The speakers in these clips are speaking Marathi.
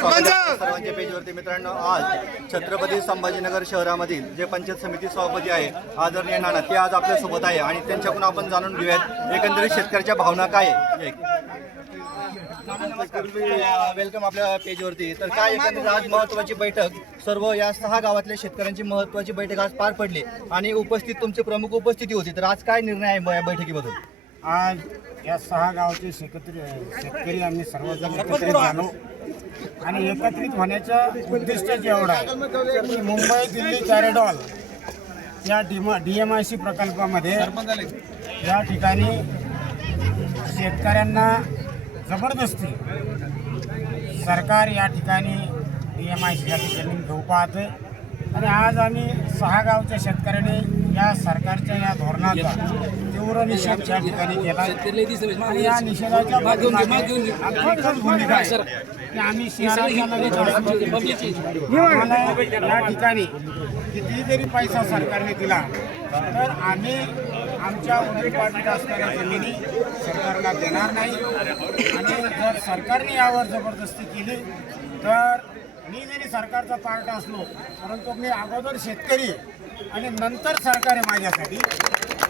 सर्वांच्या पेजवरती मित्रांनो, आज छत्रपती संभाजीनगर शहरामधील जे पंचायत समिती सभापती आहे आदरणीय नाना, ते आज आपल्या सोबत आहे आणि त्यांच्याकडून आपण जाणून घेऊयात एकंदरीत शेतकऱ्याच्या भावना काय आहे. वेलकम आपल्या पेजवरती. तर काय एकंदरीत आज महत्त्वाची बैठक, सर्व या 6 गावातल्या शेतकऱ्यांची महत्त्वाची बैठक आज पार पडली आणि उपस्थित तुमचे प्रमुख उपस्थिती होती. तर आज काय निर्णय आहे या बैठकीमधून? आज या 6 गावचे शेतकरी आम्ही सर्वजण एकत्रित झालो आणि एकत्रित होण्याचं उद्दिष्ट एवढं आहे की मुंबई दिल्ली कॉरिडॉर या DMIC प्रकल्पामध्ये या ठिकाणी शेतकऱ्यांना जबरदस्ती सरकार या ठिकाणी DMICसाठी जमीन घेऊ पाहते आणि आज आम्ही 6 गावच्या शेतकऱ्यांनी या सरकारच्या या धोरणाचा तीव्र निषेध या ठिकाणी केला आणि या निषेधाच्या आमची भूमिका आहे की आम्ही शहराच्या लगेच आम्हाला या ठिकाणी किती जरी पैसा सरकारने दिला तर आम्ही आमच्या उदरपाटीत असणाऱ्या जमिनी सरकारला देणार नाही आणि जर सरकारने यावर जबरदस्ती केली तर मी जरी सरकारचा पार्ट असलो परंतु मी अगोदर शेतकरी आणि नंतर सरकार आहे माझ्यासाठी.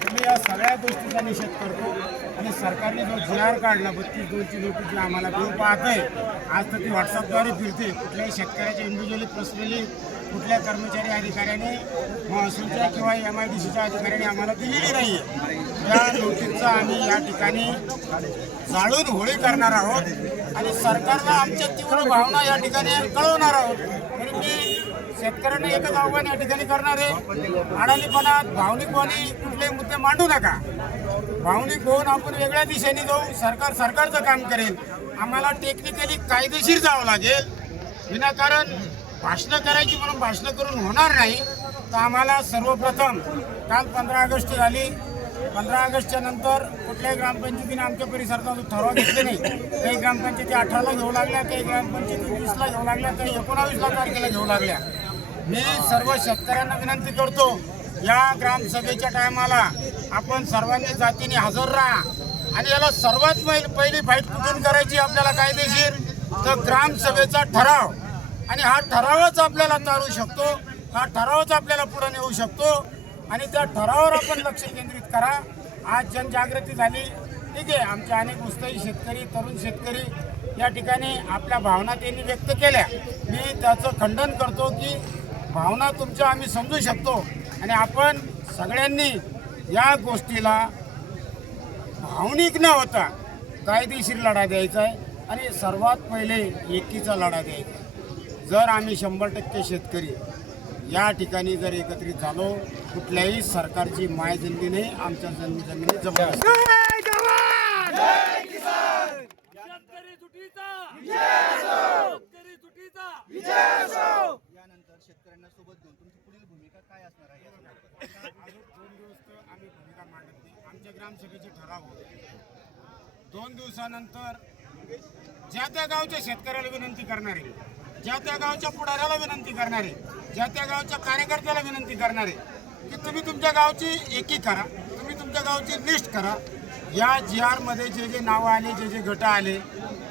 मी या सगळ्या गोष्टीचा निषेध करतो आणि सरकारने जो GR काढला 32(2) नोटीस जी आम्हाला देऊ पाहत आहे, आज तर ती व्हॉट्सअपद्वारे फिरते. कुठल्याही शेतकऱ्याच्या इंडिव्हिज्युअली पर्सनली कुठल्या कर्मचारी अधिकाऱ्याने महसूलच्या किंवा MIDCच्या अधिकाऱ्याने आम्हाला दिलेली नाही आहे. या नोटीसचा आम्ही या ठिकाणी जाळून होळी करणार आहोत आणि सरकारला आमच्या तीव्र भावना या ठिकाणी कळवणार आहोत. तरी मी शेतकऱ्यांना एकच आव्हान या ठिकाणी करणार आहे, अडाणीपणात भावनिकपणे कुठलेही मुद्दे मांडू नका. भावनिक होऊन आपण वेगळ्या दिशेने जाऊ. सरकार सरकारचं काम करेल. आम्हाला टेक्निकली कायदेशीर जावं लागेल. विनाकारण भाषणं करायची म्हणून भाषणं करून होणार नाही. तर आम्हाला सर्वप्रथम काल 15 ऑगस्ट झाली. 15 ऑगस्टच्या नंतर कुठल्याही ग्रामपंचायतीने आमच्या परिसराचा ठराव घेतले नाही. काही ग्रामपंचायती 18ला घेऊ लागल्या, काही ग्रामपंचायती 20ला घेऊ लागल्या, काही 19ला तारखेला घेऊ लागल्या. मी सर्व शेतकऱ्यांना विनंती करतो, या ग्रामसभेच्या टायमाला आपण सर्वांनी जातीने हजर राहा आणि याला सर्वात पहिली फाईट कुठून करायची आपल्याला कायदेशीर, तर ग्रामसभेचा ठराव. आणि हा ठरावच आपल्याला चालू शकतो, हा ठरावच आपल्याला पुढे नेऊ शकतो आणि त्या ठरावावर आपण लक्ष केंद्रित करा. आज जनजागृती झाली, ठीक आहे. आमचे अनेक उत्साही शेतकरी, तरुण शेतकरी या ठिकाणी आपल्या भावना त्यांनी व्यक्त केल्या. मी त्याचं खंडन करतो की भावना तुमच्या आम्ही समजू शकतो आणि आपण सगळ्यांनी या गोष्टीला भावनिक न होता कायदेशीर लढा द्यायचा आहे आणि सर्वात पहिले एकीचा लढा द्यायचा आहे. जर आम्ही 100% शेतकरी या ठिकाणी जर एकत्रित झालो, कुठल्याही सरकारची मायजंदी नाही, आमच्या जमिनी जबरदस्त. यानंतर शेतकऱ्यांना सोबत घेऊन तुमची पुढील भूमिका काय असणार आहे? अजून 2 दिवस तर आम्ही भूमिका मांडत नाही. आमच्या ग्रामसभेचे ठराव होते. 2 दिवसानंतर ज्या त्या गावच्या शेतकऱ्याला विनंती करणारे, ज्या त्या गावच्या पुढाऱ्याला विनंती करणारे, ज्या त्या गावच्या कार्यकर्त्याला विनंती करणारे की तुम्ही तुमच्या गावची एकी करा, तुम्ही तुमच्या गावची लिस्ट करा. या GR मध्ये जे जे नावं आले, जे जे गट आले,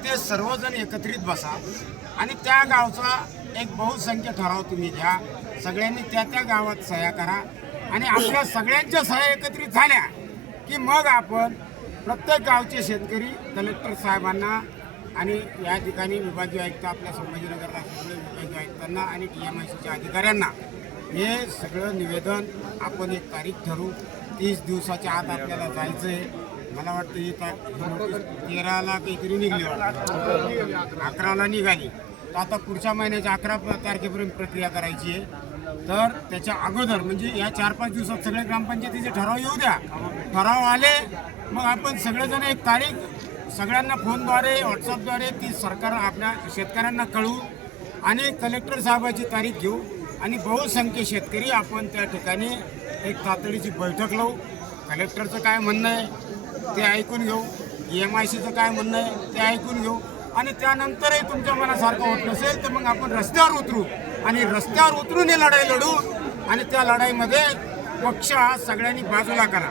ते सर्वजण एकत्रित बसा आणि त्या गावचा एक बहुसंख्य ठराव तुम्ही घ्या. सगळ्यांनी त्या त्या गावात सह्या करा आणि आपल्या सगळ्यांच्या सह्या एकत्रित झाल्या की मग आपण प्रत्येक गावचे शेतकरी कलेक्टर साहेबांना आणि या ठिकाणी विभागीय आयुक्त आपल्या संभाजीनगरला विभागीय आयुक्तांना आणि DMICच्या अधिकाऱ्यांना हे सगळं निवेदन आपण एक तारीख ठरवू. 30 दिवसाच्या आत आपल्याला जायचं आहे. मला वाटतं ही 13ला काहीतरी निघली, 11ला निघाली. तर आता पुढच्या महिन्याच्या 11 तारखेपर्यंत प्रक्रिया करायची आहे. तर त्याच्या अगोदर म्हणजे या 4-5 दिवसात सगळे ग्रामपंचायतीचे ठराव येऊ द्या. ठराव आले मग आपण सगळेजण एक तारीख सगळ्यांना फोनद्वारे, व्हॉट्सअपद्वारे ती सरकार आपल्या शेतकऱ्यांना कळवू आणि कलेक्टर साहेबाची तारीख घेऊ आणि बहुसंख्य शेतकरी आपण त्या ठिकाणी एक तातडीची बैठक लावू. कलेक्टरचं काय म्हणणं आहे ते ऐकून घेऊ, DMICचं काय म्हणणं आहे ते ऐकून घेऊ आणि त्यानंतरही तुमच्या मनासारखं होत नसेल तर मग आपण रस्त्यावर उतरू आणि रस्त्यावर उतरून ही लढाई लढू आणि त्या लढाईमध्ये पक्ष हा सगळ्यांनी बाजूला करा.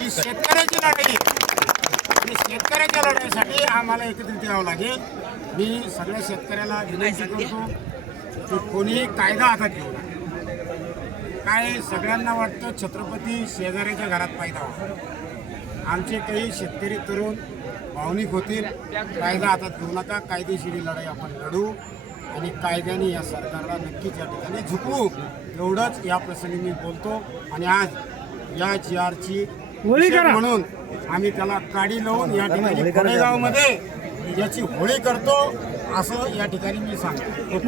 ही शेतकऱ्याची लढाई आणि शेतकऱ्याच्या लढाईसाठी आम्हाला एकत्रित यावं लागेल. मी सगळ्या शेतकऱ्याला विनंती करतो की कोणीही कायदा हातात घेऊ नये. काय सगळ्यांना वाटतं छत्रपती शेजाऱ्याच्या घरात पायदा व्हावा. आमचे काही शेतकरी तरुण भावनिक होतील, कायदा हातात घेऊ नका, कायदेशीर लढाई आपण लढू आणि कायद्याने या सरकारला नक्कीच या ठिकाणी झुकवू, एवढंच या प्रसंगी मी बोलतो. आणि आज या GRची म्हणून आम्ही त्याला काडी लावून या ठिकाणी कोरेगावमध्ये याची होळी करतो असं या ठिकाणी मी सांगतो.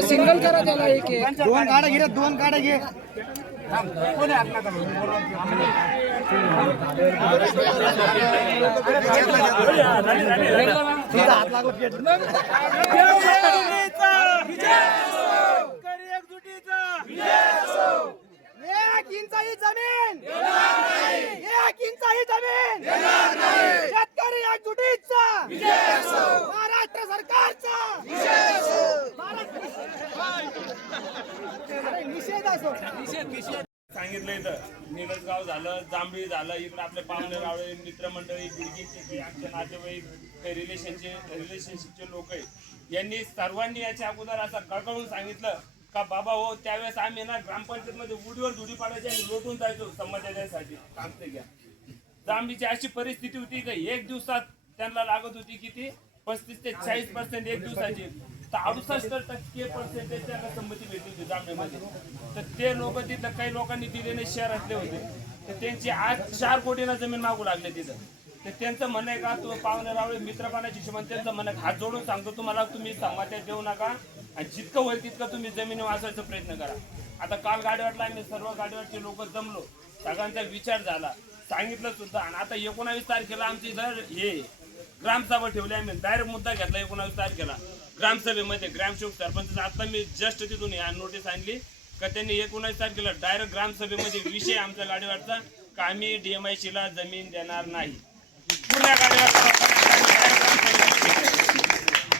सिंगल करा त्याला एक दोन गाड्या घे, दोन गाड्या घे. कोणी हात नका लावू. एक इंचाही जमीन एक इंचाही जमीन शेतकरी एकजुटीचा महाराष्ट्र सरकारचा निषेध असो. सांगितलं इथं निलजगाव झालं, जांभळी झालं, इकडे आपले पाहुणे रावळे मित्रमंडळी गिरगीचे आमचे नातेवाईक काही रिलेशनशिपचे लोक आहेत, यांनी सर्वांनी याच्या अगोदर असं कळकळून सांगितलं का बाबा हो त्यावेळेस आम्ही ना ग्रामपंचायतमध्ये उडीवर धुडी पाडायची आणि लोटून जायचो संमतासाठी काम ते घ्या. जांभळीची अशी परिस्थिती होती की एक दिवसात त्यांना लागत होती किती 35 ते 40% एक दिवसाची, तर 68% पर्सेंटेज त्यांना संमती भेटली होती जांभळीमध्ये. तर ते लोक तिथं काही लोकांनी दिलेले शहरातले होते, तर त्यांची आज 4 कोटींना जमीन मागू लागले तिथं. तर त्यांचं म्हणणं आहे का तो पाहुणे रावळे मित्रपणाची हिशोबाने त्यांचं म्हणणं हात जोडून सांगतो तुम्हाला, तुम्ही संमत्या देऊ नका आणि जितकं होईल तितकं तुम्ही जमिनी वाचवायचा प्रयत्न करा. आता काल गाडीवाटला आम्ही सर्व गाडीवाटचे लोक जमलो, सगळ्यांचा विचार झाला, सांगितलं सुद्धा. आणि आता 19 तारखेला आमची इथं हे ग्रामसभा ठेवली, आम्ही डायरेक्ट मुद्दा घेतला 19 तारखेला ग्रामसभेमध्ये. ग्रामसेवक सरपंच आता मी जस्ट तिथून नोटीस आणली का त्यांनी 19 तारखेला डायरेक्ट ग्रामसभेमध्ये विषय आमच्या गाडीवाटचा का आम्ही DMIC ला जमीन देणार नाही. पुण्या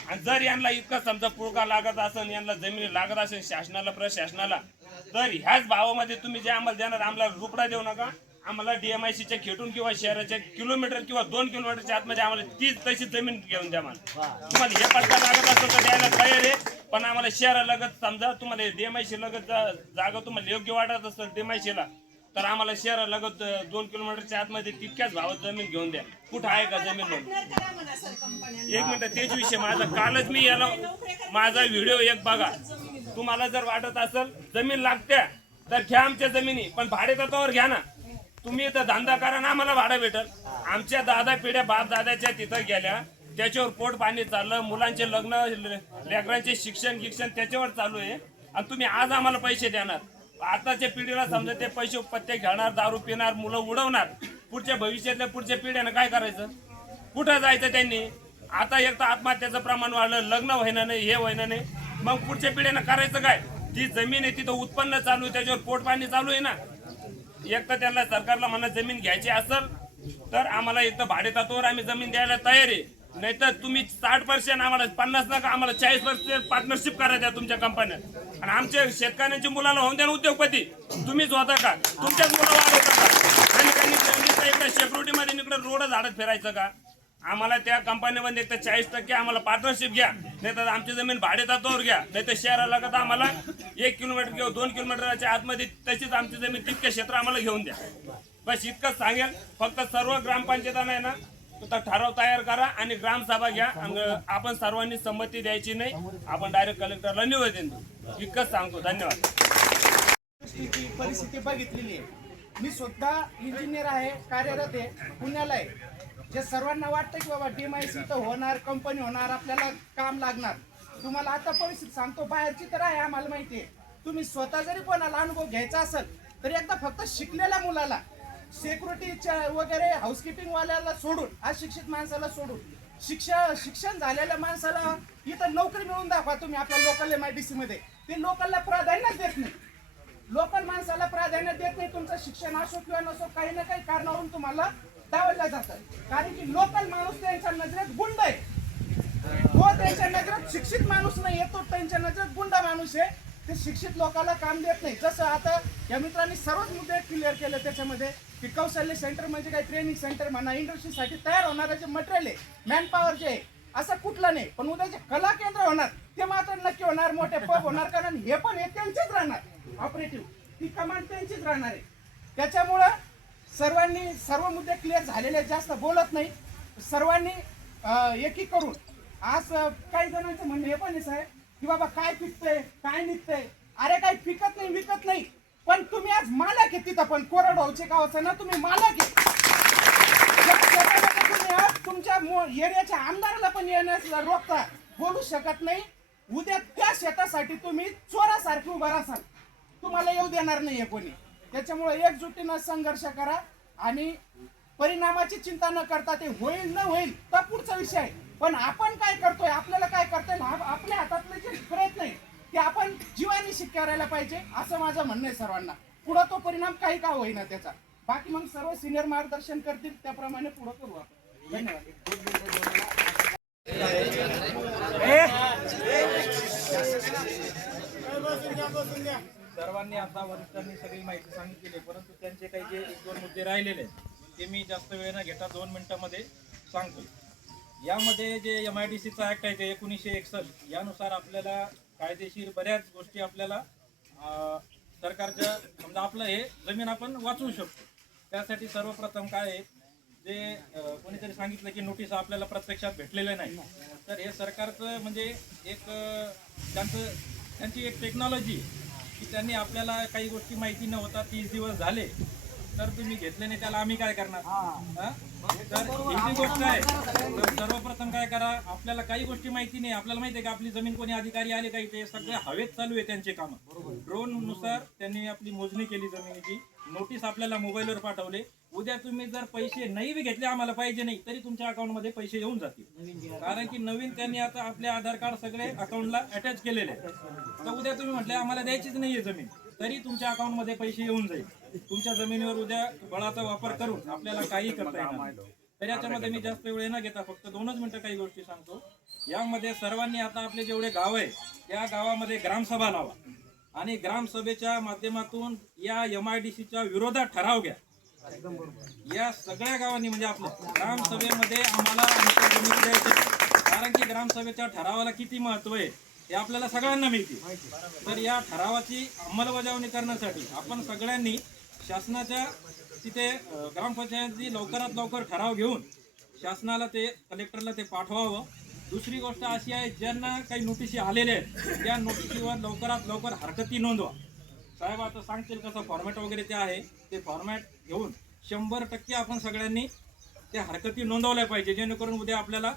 आणि जर यांना इतका समजा पुळका लागत असेल, यांना जमिनी लागत असेल शासनाला प्रशासनाला, तर ह्याच भावामध्ये तुम्ही जे आम्हाला देणार आम्हाला रुपडा देऊ नका. आम्हाला DMICच्या खेटून किंवा शहराच्या किलोमीटर किंवा 2 किलोमीटरच्या आतमध्ये आम्हाला ती तशी जमीन घेऊन द्या. तुम्हाला हे पट्टा लागत असेल तर द्यायला तयार आहे, पण आम्हाला शहरालगत समजा तुम्हाला DMIC लगत जागा तुम्हाला योग्य वाटत असेल DMIC ला, तर आम्हाला शहरालगत 2 किलोमीटरच्या आतमध्ये तितक्याच भावात जमीन घेऊन द्या. कुठं आहे का जमीन म्हणून? एक मिनिट, तेच विषय माझा कालच मी याला माझा व्हिडिओ एक बघा. तुम्हाला जर वाटत असेल जमीन लागत्या तर घ्या आमच्या जमिनी, पण भाडेतत्वावर घ्या ना. तुम्ही इथं धंदा करा ना, आम्हाला भाडं भेटल. आमच्या दादा पिढ्या बाप दादाच्या तिथं गेल्या, त्याच्यावर पोट पाणी चाललं, मुलांचे लग्न लेकरांचे शिक्षण त्याच्यावर चालू आहे, आणि तुम्ही आज आम्हाला पैसे देणार. आताच्या पिढीला समजा ते पैसे पत्ते घेणार, दारू पिणार, मुलं उडवणार. पुढच्या भविष्यातल्या पुढच्या पिढ्यानं काय करायचं? कुठं जायचं त्यांनी? आता एक तर आत्महत्याचं प्रमाण वाढलं, लग्न व्हायना नाही, हे व्हायना नाही, मग पुढच्या पिढ्यानं करायचं काय? ती जमीन आहे तिथं उत्पन्न चालू आहे, त्याच्यावर पोट पाणी चालू आहे ना. एक तर त्यांना सरकारला म्हणा जमीन घ्यायची असेल तर आम्हाला एक तर भाडेतत्वावर आम्ही जमीन द्यायला तयार आहे, नाहीतर तुम्ही 60% आम्हाला 50 नका, आम्हाला 40% पार्टनरशिप करा द्या तुमच्या कंपन्यात. आणि आमच्या शेतकऱ्यांच्या मुलाला होऊन द्या उद्योगपती. तुम्हीच होता का? तुमच्याच मुलं वाढवता का? आणि त्यांनी सिक्युरिटी मध्ये इकडे रोड झाडत फिरायचं का? आम्हाला त्या कंपनीमध्ये एक तर 40% आम्हाला पार्टनरशिप घ्या, नाही तर आमची जमीन भाडेतत्वावर घ्या, नाही तर शहराला का आम्हाला 1 किलोमीटर किंवा 2 किलोमीटरच्या आतमध्ये तशीच आमची जमीन तितके क्षेत्र आम्हाला घेऊन द्या. बस इतकंच सांगेल. फक्त सर्व ग्रामपंचायतांना आहे ना ठराव तयार करा आणि ग्रामसभा घ्या. आपण सर्वांनी संमती द्यायची नाही, आपण डायरेक्ट कलेक्टरला निवेदन देऊ. इतकंच सांगतो. धन्यवाद. परिस्थिती बघितलेली आहे. मी स्वतः इंजिनियर आहे, कार्यरत आहे, पुण्याला आहे. जे सर्वांना वाटतं की बाबा DMIC तर होणार, कंपनी होणार, आपल्याला काम लागणार. तुम्हाला आता परिस्थिती सांगतो, बाहेरची तर आहे आम्हाला माहिती आहे. तुम्ही स्वतः जरी कोणाला अनुभव घ्यायचा असेल तर एकदा फक्त शिकलेल्या मुलाला, सिक्युरिटीच्या वगैरे हाऊसकीपिंग वाल्याला सोडून, अशिक्षित माणसाला सोडून शिक्षण झालेल्या माणसाला इथं नोकरी मिळवून दाखवा तुम्ही आपल्या लोकल MIDC मध्ये. ते लोकलला प्राधान्यच देत नाही. लोकल माणसाला प्राधान्य देत नाही. तुमचं शिक्षण असो किंवा नसो काही ना काही कारणावरून तुम्हाला डावललं जातं. कारण की लोकल माणूस त्यांच्या नजरेत गुंड आहे. तो त्यांच्या नजरेत शिक्षित माणूस नाही आहे, तो त्यांच्या नजरेत गुंडा माणूस आहे. ते शिक्षित लोकांना काम देत नाही. जसं आता या मित्रांनी सर्वच मुद्दे क्लिअर केले त्याच्यामध्ये की कौशल्य सेंटर म्हणजे काही ट्रेनिंग सेंटर म्हणा, इंडस्ट्रीसाठी तयार होणारे जे मटेरियल आहे, मॅनपॉवर जे आहे, असं कुठलं नाही. पण उद्या जे कला केंद्र होणार ते मात्र नक्की होणार, मोठे पब होणार. कारण हे पण हे त्यांचेच राहणार ऑपरेटिव्ह, ती कमांड त्यांचीच राहणार आहे. त्याच्यामुळं सर्वांनी सर्व मुद्दे क्लिअर झालेले, जास्त बोलत नाही. सर्वांनी एकी करून आज काही जणांचं म्हणणं हे पण आहे की बाबा काय पिकतंय काय निघतंय. अरे काही पिकत नाही विकत नाही, पण तुम्ही आज मालक आहे तिथं. पण कोरडवाहूचे गाव असं ना, तुम्ही मालक आहे. तुम्ही आज तुमच्या एरियाच्या आमदाराला पण येण्यास रोखता बोलू शकत नाही. उद्या त्या शेतासाठी तुम्ही चोरासारखी उभा राहाल, तुम्हाला येऊ देणार नाहीये कोणी. त्याच्यामुळे एकजुटीनं संघर्ष करा आणि परिणामाची चिंता न करता ते होईल न होईल तर पुढचा विषय आहे. पण आपण काय करतोय, आपल्याला काय करता येईल, आपल्या हातातले जे प्रयत्न आहे ते आपण जीवानिशी करायला पाहिजे, असं माझं म्हणणं आहे सर्वांना. पुढं तो परिणाम काही का होईना त्याचा. बाकी मग सर्व सिनियर मार्गदर्शन करतील त्याप्रमाणे पुढं करू आपण. धन्यवाद. सर्वांनी आता वरिष्ठांनी सगळी माहिती सांगितली, परंतु त्यांचे काही जे 1-2 मुद्दे राहिलेले ते मी जास्त वेळ न घेता 2 मिनिटांमध्ये सांगतो. यामध्ये जे MIDCचा ॲक्ट आहे ते 1961 यानुसार आपल्याला कायदेशीर बऱ्याच गोष्टी आपल्याला सरकारच्या समजा आपलं हे जमीन आपण वाचवू शकतो. त्यासाठी सर्वप्रथम काय आहे, जे कोणीतरी सांगितलं की नोटीस आपल्याला प्रत्यक्षात भेटलेल्या नाही, तर हे सरकारचं म्हणजे एक त्यांची एक टेक्नॉलॉजी की त्यांनी आपल्याला काही गोष्टी माहिती न होता 30 दिवस झाले तर तुम्ही घेतले नाही, त्याला आम्ही काय करणार. तर ही जी गोष्ट आहे, तर सर्वप्रथम काय करा, आपल्याला काही गोष्टी माहिती नाही, आपल्याला माहिती आहे की आपली जमीन कोणी अधिकारी आले काही, ते सगळे हवेत चालू आहे त्यांचे काम. ड्रोन नुसार त्यांनी आपली मोजणी केली जमिनीची, नोटीस आपल्याला मोबाईलवर पाठवले. उद्या तुम्ही जर पैसे नाही बी घेतले, आम्हाला पाहिजे नाही, तरी तुमच्या अकाउंटमध्ये पैसे येऊन जातील. कारण की नवीन त्यांनी आता आपले आधार कार्ड सगळे अकाउंटला अटॅच केलेले आहे. तर उद्या तुम्ही म्हटले आम्हाला द्यायचीच नाहीये जमीन, तरी तुमच्या अकाउंटमध्ये पैसे येऊन जाईल. तुमच्या जमिनीवर उद्या बळाचा वापर करून आपल्याला काही करता येणार. तर याच्यामध्ये मी जास्त वेळ न घेता फक्त 2च मिनिटं काही गोष्टी सांगतो. यामध्ये सर्वांनी आता आपले जेवढे गाव आहे त्या गावामध्ये ग्रामसभा लावा आणि ग्रामसभेच्या माध्यमातून या MIDCच्या विरोधात ठराव घ्या. या सगळ्या गावांनी म्हणजे आपल्या ग्रामसभेमध्ये आम्हाला आमच्या जमिनी द्यायचे, कारण की ग्रामसभेच्या ठरावाला किती महत्व आहे हे आपल्याला सगळ्यांना माहिती. तर या ठरावाची अंमलबजावणी करण्यासाठी आपण सगळ्यांनी शासनाच्या तिथे ग्रामपंचायती लवकरात लवकर ठराव घेऊन शासनाला ते कलेक्टरला ते पाठवावं. दुसरी गोष्ट अशी आहे, ज्यांना काही नोटिसी आलेल्या आहेत त्या नोटिसीवर लवकरात लवकर हरकती नोंदवा. साहेब आता सांगतील कसं फॉर्मॅट वगैरे ते आहे, ते फॉर्मॅट घेऊन 100% आपण सगळ्यांनी त्या हरकती नोंदवल्या पाहिजे, जेणेकरून उद्या आपल्याला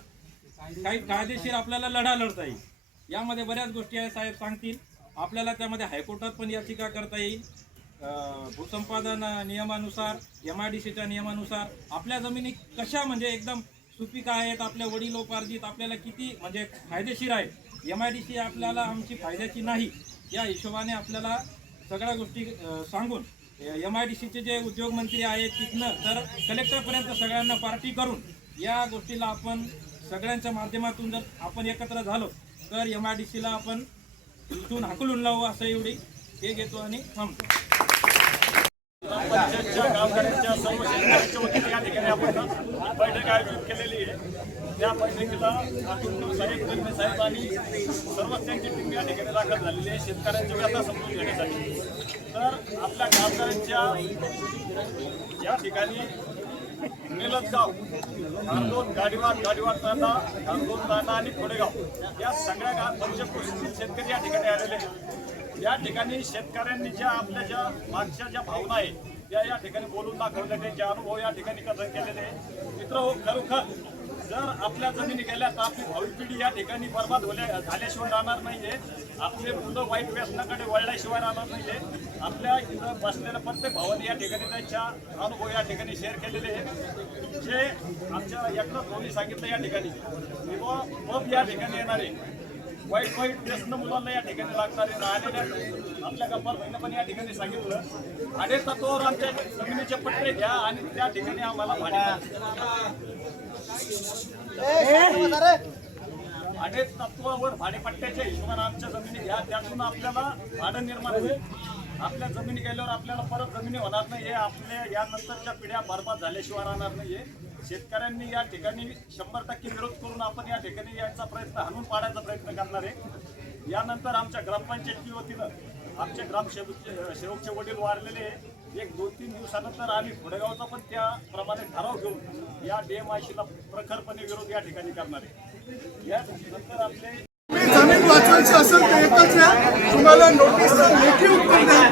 काही कायदेशीर आपल्याला लढा लढता येईल. यामध्ये बऱ्याच गोष्टी आहेत, साहेब सांगतील. आपल्याला त्यामध्ये हायकोर्टात पण याचिका करता येईल. भूसंपादन नियमानुसार, MIDCच्या नियमानुसार आपल्या जमिनी कशा म्हणजे एकदम सुपीक आहेत, आपल्या वडिलोपार्जित, आपल्याला किती म्हणजे फायदेशीर आहे. MIDC आपल्याला आमची फायद्याची नाही या हिशोबाने आपल्याला सगळ्या गोष्टी सांगून MIDCचे जे उद्योगमंत्री आहेत तिथनं तर कलेक्टरपर्यंत सगळ्यांना पार्टी करून या गोष्टीला आपण सगळ्यांच्या माध्यमातून जर आपण एकत्र झालो तर MIDCला आपण इथून हाकलून लावू, असं एवढी हे घेतो आणि थांबतो. पंचायतच्या गावकऱ्यांच्या सर्व शेतकऱ्यांच्या वतीने या ठिकाणी आपण बैठक आयोजित केलेली आहे. त्या बैठकीला अतुल साहेब, गरमे साहेब आणि सर्वच त्यांची टीम या ठिकाणी दाखल झालेली आहे शेतकऱ्यांची व्यथा समजून घेण्यासाठी. तर आपल्या गावकऱ्यांच्या या ठिकाणी निलजगाव, धारदोन, गाडीवाड तांडा, धारदोन तांडा आणि खोडेगाव या सगळ्या पंचक्रोशीतील शेतकरी या ठिकाणी आलेले आहेत. या ठिकाणी शेतकऱ्यांनी ज्या आपल्या ज्या मागच्या ज्या भावना आहेत त्या या ठिकाणी बोलून दाखवल्या, त्यांचे अनुभव या ठिकाणी कथन केलेले आहे. मित्र हो, खरोखर जर आपल्या जमिनी गेल्या तर आपली भावी पिढी या ठिकाणी बर्बाद झाल्याशिवाय राहणार नाहीये. आपले मुलं वाईट व्यसनाकडे वळल्याशिवाय राहणार नाहीये. आपल्या इथं बसलेल्या प्रत्येक भावाने या ठिकाणी त्यांच्या अनुभव या ठिकाणी शेअर केलेले आहे. जे आमच्या एकनाथ भाऊंनी सांगितलं या ठिकाणी किंवा पब या ठिकाणी येणारे वाईट व्यसन मुलांना या ठिकाणी लागणारे राहिलेल्या आपल्या गप्पा बहिणी पण या ठिकाणी सांगितलं. आणि तत्वावर आमच्या जमिनीचे पट्टे घ्या आणि त्या ठिकाणी आम्हाला भाडे तत्वावर भाडेपट्ट्याच्या हिशोबाने आमच्या जमिनी घ्या. त्यातून आपल्याला भाडं निर्माण होईल. आपल्या जमिनी गेल्यावर आपल्याला परत जमिनी होणार नाही. हे आपल्या यानंतरच्या पिढ्या बरबाद झाल्याशिवाय राहणार नाहीये. शेतकऱ्यांनी या ठिकाणी 100% विरोध करून आपण या ठिकाणी याचा प्रयत्न हाणून पाडायचा प्रयत्न करणार आहे. यानंतर आमच्या ग्रामपंचायती वतीनं आमचे ग्रामसेवकचे वडील वारलेले 1-2-3 दिवसानंतर आम्ही खोडेगावचा पण त्याप्रमाणे ठराव घेऊन या DMIC-ला प्रखरपणे विरोध या ठिकाणी करणार आहे. यानंतर आपले जमीन वाचवायची असेल तर एकच आहे, तुम्हाला नोटीसचं लेखी उत्तर द्या.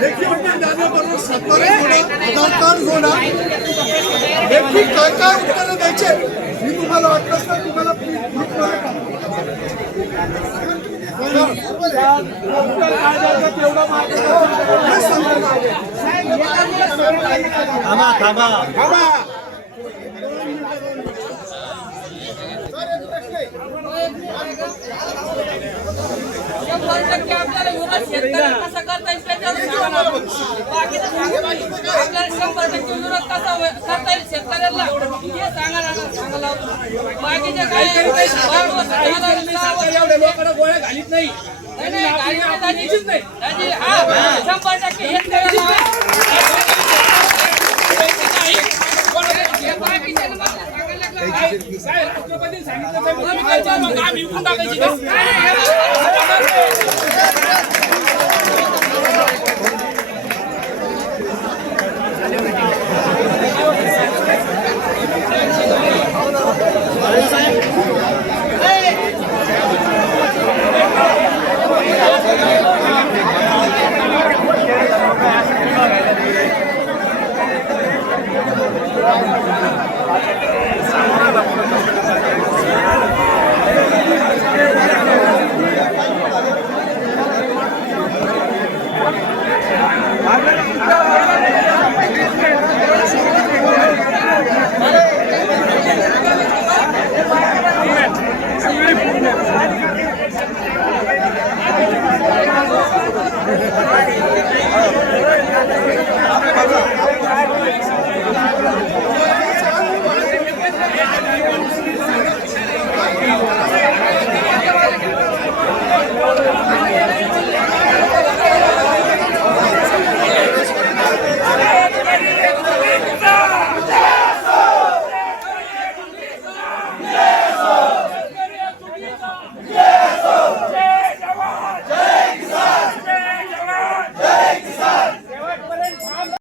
लेखी उत्तर द्याबरोबर सातबारा जोडा, आधार कार्ड जोडा. लेखी काय काय उत्तरं द्यायचे मी तुम्हाला वाटलंच ना तुम्हाला आपल्याला विरोध शेतकऱ्याला कसा करता येईल त्याच्यावर सांगा ना. बाकीचं सांगा नाही. आपल्याला 100% विरोध कसा करता येईल शेतकऱ्याला हे सांगा ना. सांगा बाकीचे काय गोळ्या घालीत नाही. हा 100% राष्ट्रपती सांगितलं मग आम्ही विकून टाकायची